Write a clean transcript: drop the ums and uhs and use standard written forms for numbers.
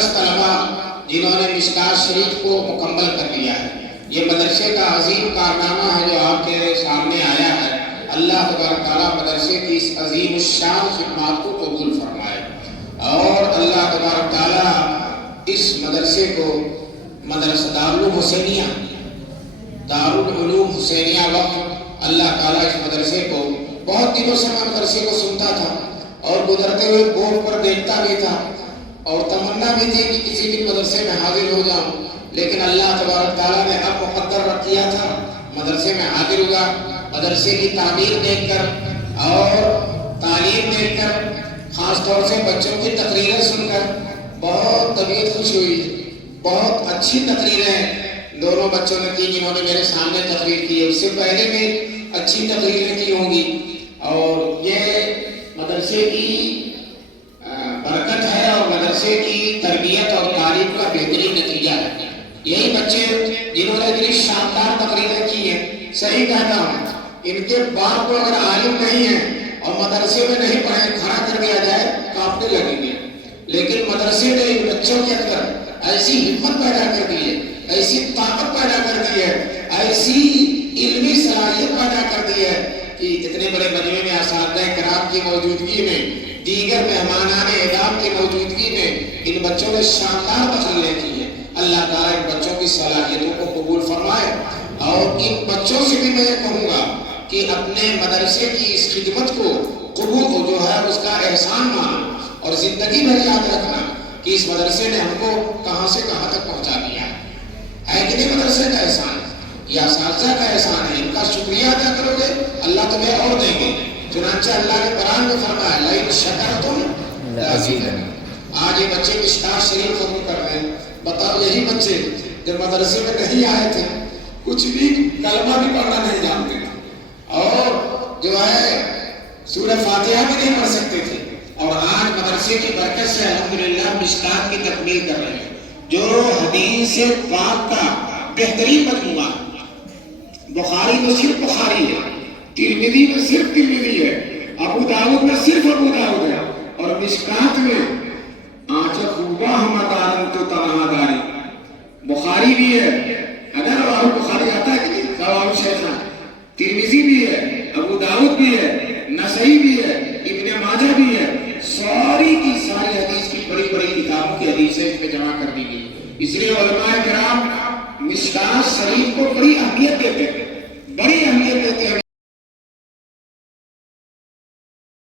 10 طلبہ جنہوں نے مشکات شریف کو مکمل کر لیا ہے۔ یہ مدرسے کا عظیم کارنامہ ہے جو آپ کے سامنے آیا ہے۔ اللہ تبارک تعالیٰ مدرسے کی اس عظیم الشان خدمات کو قبول فرمائے، اور اللہ تبارک تعالیٰ اس مدرسے کو مدرسہ دارالعلوم حسینیہ وقف، اللہ تعالیٰ اس مدرسے کو بہت دنوں سے میں مدرسے کو سنتا تھا اور گزرتے ہوئے بورڈ پر دیکھتا بھی تھا اور تمنا بھی تھی کہ کسی بھی مدرسے میں حاضر ہو جاؤں، لیکن اللہ تبارک تعالیٰ نے اب مقدر رکھ کیا تھا مدرسے میں حاضر ہوگا۔ مدرسے کی تعمیر دیکھ کر اور تعلیم دیکھ کر، خاص طور سے بچوں کی تقریریں سن کر بہت طبیعت خوش ہوئی۔ بہت اچھی تقریریں دونوں بچوں نے کی جنہوں نے میرے سامنے تقریر کی ہے، اس سے پہلے بھی اچھی تقریریں کی ہوں گی، اور یہ مدرسے کی برکت ہے اور مدرسے کی تربیت اور تعلیم کا بہترین نتیجہ ہے۔ یہی بچے جنہوں نے اتنی شاندار تقریریں کی ہیں، صحیح کہتا ہوں، ان کے باپ کو اگر عالم نہیں ہے اور مدرسے میں نہیں پڑھے، کھڑا کر دیا جائے کانپنے لگیں گے، لیکن مدرسے نے ان بچوں کے اندر ایسی ہمت پیدا کر دی ہے، ایسی طاقت پیدا کر دی ہے، ایسی علمی صلاحیت پیدا کر دی ہے کہ اتنے بڑے مجمع میں اساتذہ کرام کی موجودگی میں، دیگر مہمانان اعزام کی موجودگی میں ان بچوں نے شاندار تقریریں کی ہیں۔ اللہ تعالیٰ ان بچوں کی صلاحیتوں کو قبول فرمائے، اور ان بچوں سے بھی میں یہ کہوں گا کہ اپنے مدرسے کی اس خدمت کو قبول جو ہے اس کا احسان مانو، اور زندگی بھر یاد رکھنا کہ اس مدرسے نے ہم کو کہاں سے کہاں تک پہنچا دیا ہے کہ نہیں؟ مدرسے کا احسان ہے، یہ اساتذہ کا احسان ہے، ان کا شکریہ ادا کرو گے اللہ تمہیں اور دیں گے۔ چنانچہ اللہ نے قرآن میں فرمایا لئن شکرتم لأزیدنکم۔ آج یہ بچے مشکات شریف ختم کر رہے ہیں، بتاؤ یہی بچے جب مدرسے میں نہیں آئے تھے کچھ بھی کلمہ بھی پڑھنا نہیں جانتے تھے، اور جو ہے سورہ فاتحہ بھی نہیں پڑھ سکتے تھے، اور آج مدرسے کی برکت سے الحمدللہ مشکات کی تکمیل کر رہے ہیں، جو حدیث پاک کا بہترین مجموعہ ہے۔ بخاری میں صرف بخاری ہے، ترمذی میں صرف ترمذی ہے، ابو داؤد میں صرف ابو داؤد ہے، اور مشکات میں آنچ خوبہ ہمدارن تو تنہا داری بخاری بھی ہے، اگر راہ بخاری آتا ہے کہ رواه شیخان، ترمذی بھی ہے، ابو داؤد بھی ہے، نسائی بھی ہے، ابن ماجہ بھی ہے، ساری کی ساری حدیث کی بڑی بڑی کتابوں کی حدیثیں اس میں جمع کر دی گئی۔ اس لیے علماء کرام مشکات شریف کو بڑی اہمیت دیتے ہیں۔